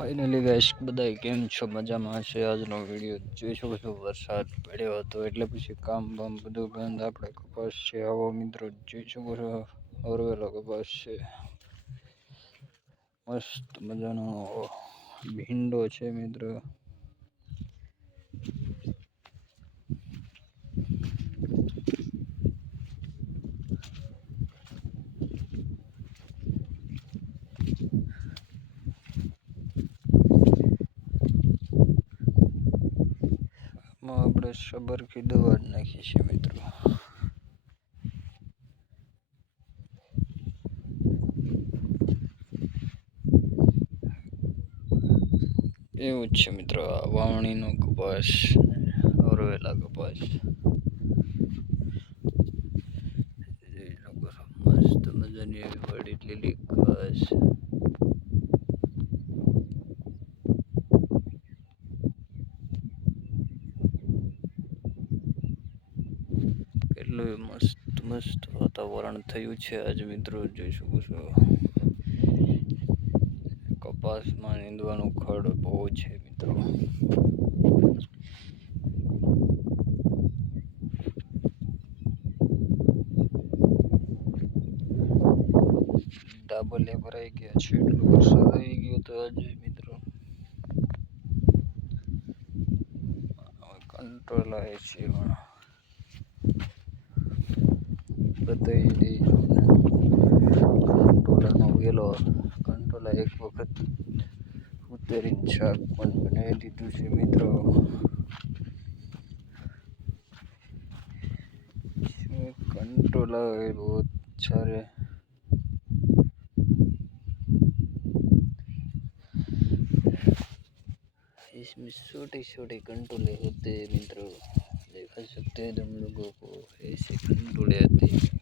Finally ગાઈશ બધા કેમ છો? મજામાં છે આજનો વીડિયો જોઈ શકો છો, વરસાદ પડ્યો હતો, એટલે પછી કામ બામ બધું બંધ. આપણે કપાસ છે, આવો મિત્રો, જોઈ શકો છો. ઓરવેલો કપાસ છે. મસ્ત મજાનો ભીંડો છે, મિત્રો. આપણે સબરકી દવા જ નાખીએ છીએ મિત્રો એવું જ છે મિત્રો વાવણીનો કપાસ ઓરવેલા કપાસ જોઈ શકો છો મસ્ત મજાની એવી વડી લીલી ઘાસ કેટલું મસ્ત મસ્ત વાતાવરણ થયું છે આજે મિત્રો, જોઈ શકો છો. કપાસમાં નીંદવાનું ખડ બહુ છે મિત્રો. ડાબલે ભરાઈ ગયા છે, એટલો વરસાદ આવી ગયો તો આજે મિત્રો. કંટ્રોલ આવે છે પણ. બતાવી દઈશું કંટ્રોલરમાં ગયેલો કંટ્રોલર એક વખત ઉતરીને શાક પણ બનાવી દીધું છે મિત્રો कंट्रोलर है बहुत सारे इसमें छोटे छोटे कंट्रोले होते हैं मित्रों देखा सकते हैं तुम लोगों को ऐसे कंट्रोले आते हैं दो दो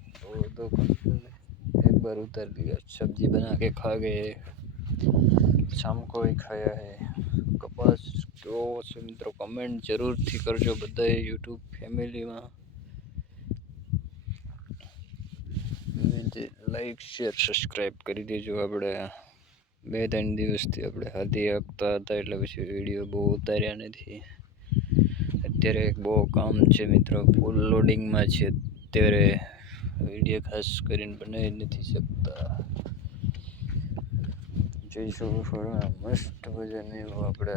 कंट्रोले एक बार उतर लिया सब्जी बना के खा गए शाम को ही खाया है કપાસ કેવો છે મિત્રો કમેન્ટ જરૂરથી કરજો બધાએ યુટ્યુબ ફેમિલીમાં લાઈક શેર સબસ્ક્રાઈબ કરી દેજો આપણે બે ત્રણ દિવસથી આપણે હાથી આપતા હતા એટલે પછી વિડીયો બહુ ઉતાર્યા નથી અત્યારે એક બહુ કામ છે મિત્રો ફૂલ લોડિંગમાં છે અત્યારે વીડિયો ખાસ કરીને બનાવી નથી શકતા. જોઈ શકો છો મસ્ત મજાને એવો આપણે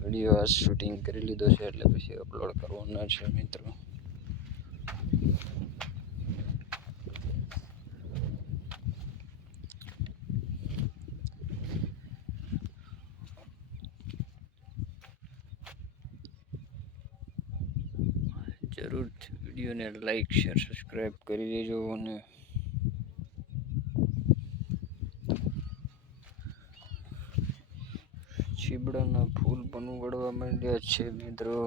વીડિયો શૂટિંગ કરી લીધો છે, એટલે પછી અપલોડ કરવાના છે મિત્રો. જરૂરથી વિડીયોને લાઈક શેર સબસ્ક્રાઈબ કરી દેજો અને ચીબડાના ફૂલ પણ ઉગડવા માંડ્યા છે મિત્રો.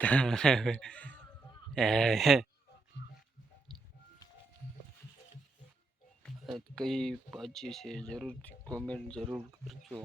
કઈ પાછી છે? જરૂરથી કોમેન્ટ જરૂર કરજો.